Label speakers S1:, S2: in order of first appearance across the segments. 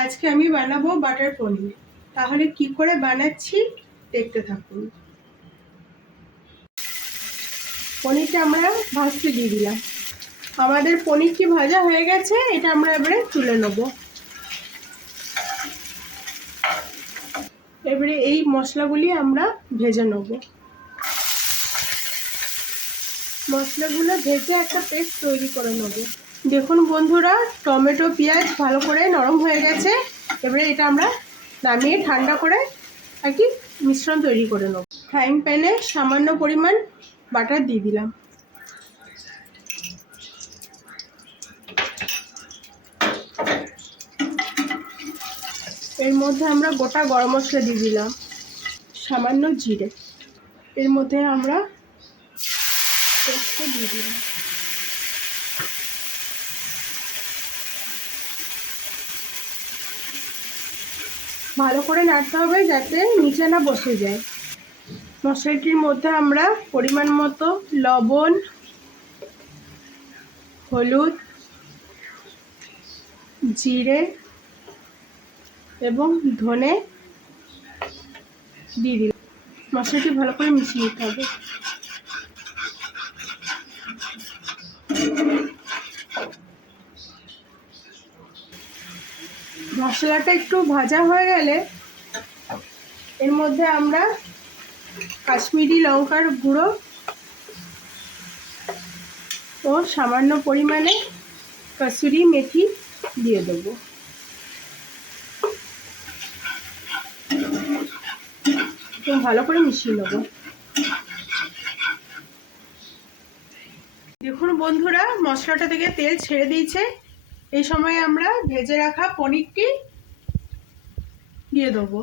S1: আজকে আমি বানাবো বাটার পনির। তাহলে কি করে বানাচ্ছি দেখতে থাকুন। পনিরটা আমরা ভাজতে দিয়ে দিলাম। আমাদের পনির কি ভাজা হয়ে গেছে, এটা আমরা এবারে তুলে নেব। এবারে এই মশলাগুলি আমরা ভেজে নেব। মশলাগুলো ভেজে একটা পেস্ট তৈরি করে নেব। দেখুন বন্ধুরা, টমেটো, পেঁয়াজ ভালো করে নরম হয়ে গেছে। এবারে এটা আমরা নামিয়ে ঠান্ডা করে আর কি মিশ্রণ তৈরি করে নেব। ফ্রাইং প্যানে সামান্য পরিমাণ বাটার দিয়ে দিলাম। এর মধ্যে আমরা গোটা গরম মশলা দিয়ে দিলাম, সামান্য জিরে। এর মধ্যে আমরা দিয়ে দিলাম। ভালো করে নাড়তে হবে যাতে নিচে না বসে যায়। মশলাটির মধ্যে আমরা পরিমাণ মতো লবণ, হলুদ, জিরে এবং ধনে দিয়ে দিলাম। মশলাটি ভালো করে মিশিয়ে নিতে হবে। মশলাটা একটু ভাজা হয়ে গেলে এর মধ্যে আমরা কাশ্মীরি লঙ্কার গুঁড়ো ও সামান্য পরিমাণে কসুরি মেথি দিয়ে দেবো। ভালো করে মিশিয়ে নেব। দেখুন বন্ধুরা, মশলাটা থেকে তেল ছেড়ে দিয়েছে। এই সময় আমরা ভেজে রাখা পনিরটি দিয়ে দেবো।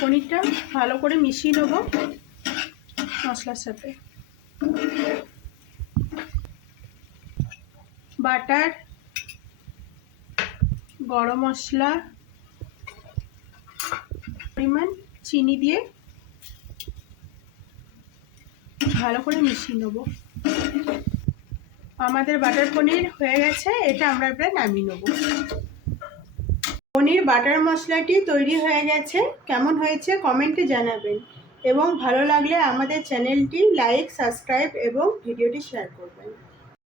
S1: পনিরটা ভালো করে মিশিয়ে নেব মশলার সাথে। বাটার, গরম মশলা, পরিমাণ চিনি দিয়ে ভালো করে মিশিয়ে নেব। আমাদের বাটার পনির হয়ে গেছে, এটা আমরা এবার নামিয়ে নেব। পনির বাটার মশলাটি তৈরি হয়ে গেছে, কেমন হয়েছে কমেন্টে জানাবেন। এবং ভালো লাগলে আমাদের চ্যানেলটি লাইক, সাবস্ক্রাইব এবং ভিডিওটি শেয়ার করবেন।